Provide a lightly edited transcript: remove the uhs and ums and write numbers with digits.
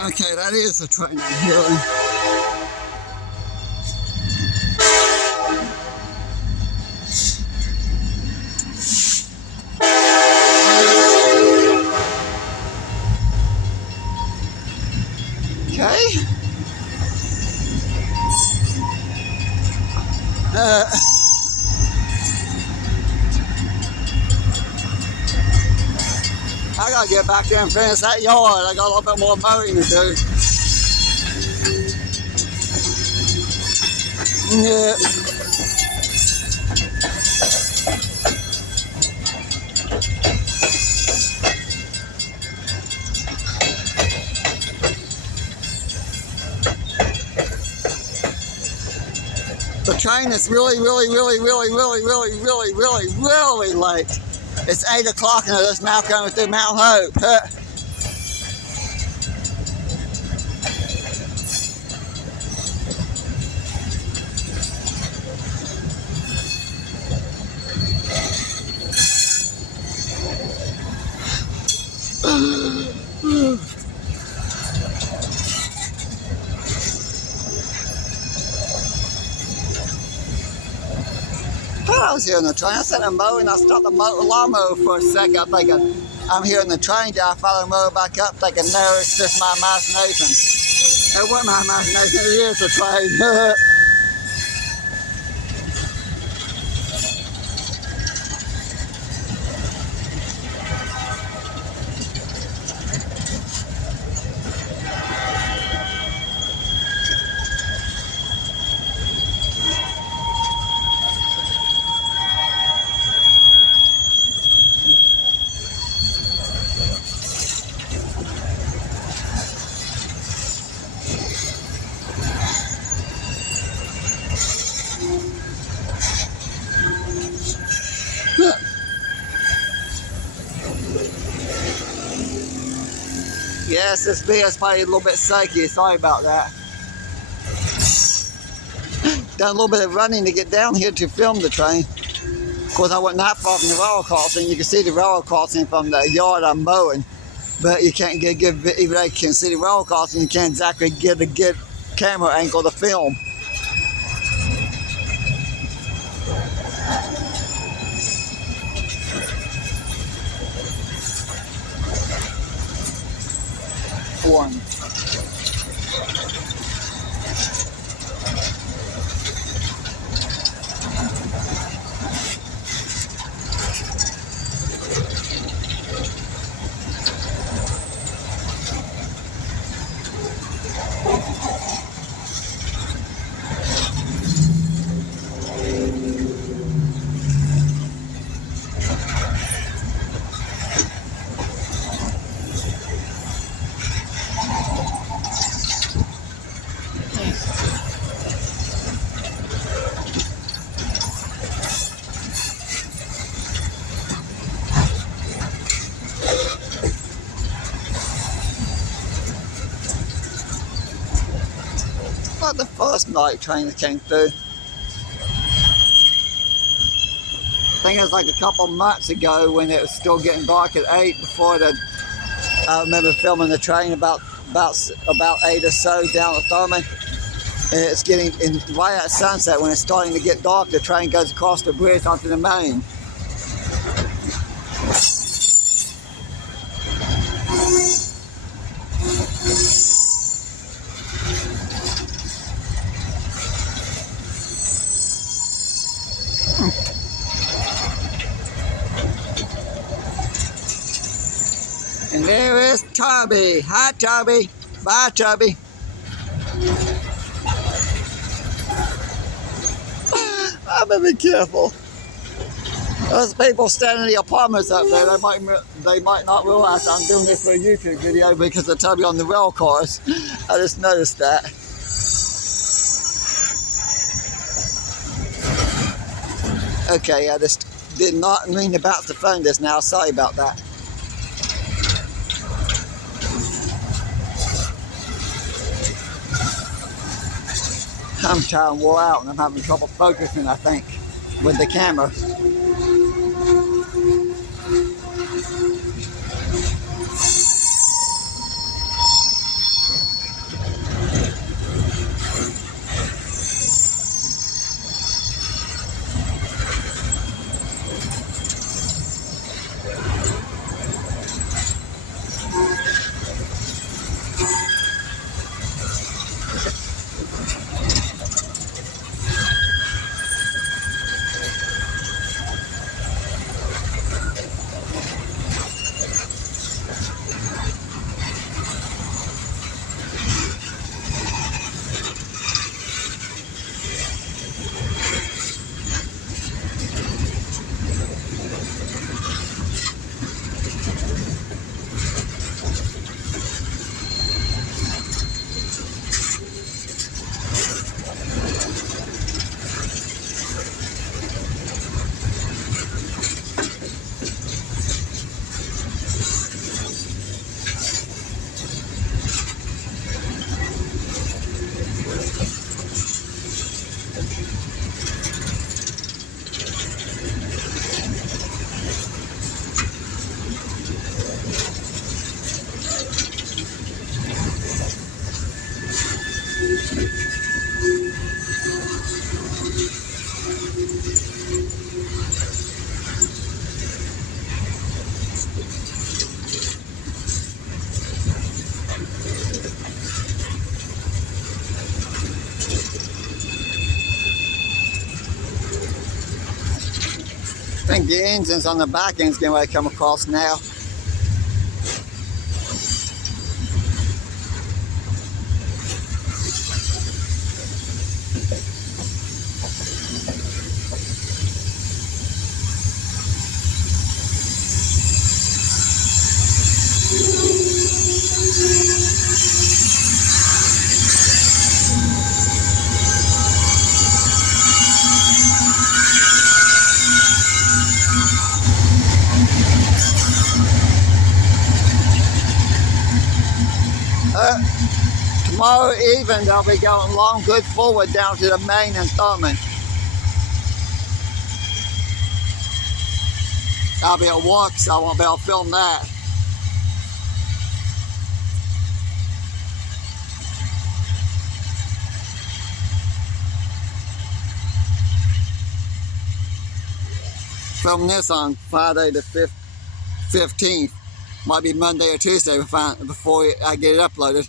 Okay, that is a train I'm hearing. Okay. I gotta get back there and finish that yard. I got a little bit more mowing to do. Yeah. The train is really late. It's 8 o'clock and it's now coming through Mount Hope. I was hearing the train. I said I'm mowing. I stopped the lawnmower for a second. I'm thinking, I'm hearing the train. I follow the mower back up, thinking, no, it's just my imagination. It wasn't my imagination. It is a train. Yes, this video is probably a little bit shaky. Sorry about that. Done a little bit of running to get down here to film the train. Of course, I wasn't that far from the railroad crossing. You can see the railroad crossing from the yard I'm mowing, but you can't get good. Even though you can see the railroad crossing, you can't exactly get a good camera angle to film. One. Like the first night train that came through. I think it was like a couple months ago when it was still getting dark at 8 before the. I remember filming the train about 8 or so down at Thurman. And it's getting right at sunset when it's starting to get dark. The train goes across the bridge onto the main. And there is Tubby. Hi, Tubby. Bye, Tubby. I better be careful. There's people standing in the apartments up there. They might not realize I'm doing this for a YouTube video because of Tubby on the rail cars. I just noticed that. Okay, I just did not mean to bounce the phone just now. Sorry about that. I'm tired and wore out and I'm having trouble focusing, I think, with the camera. I think the engines on the back end's getting ready to come across now. Tomorrow evening they'll be going long good forward down to the main and Thurman. I'll be at work, so I won't be able to film that. Film this on Friday the 15th. Might be Monday or Tuesday before I get it uploaded.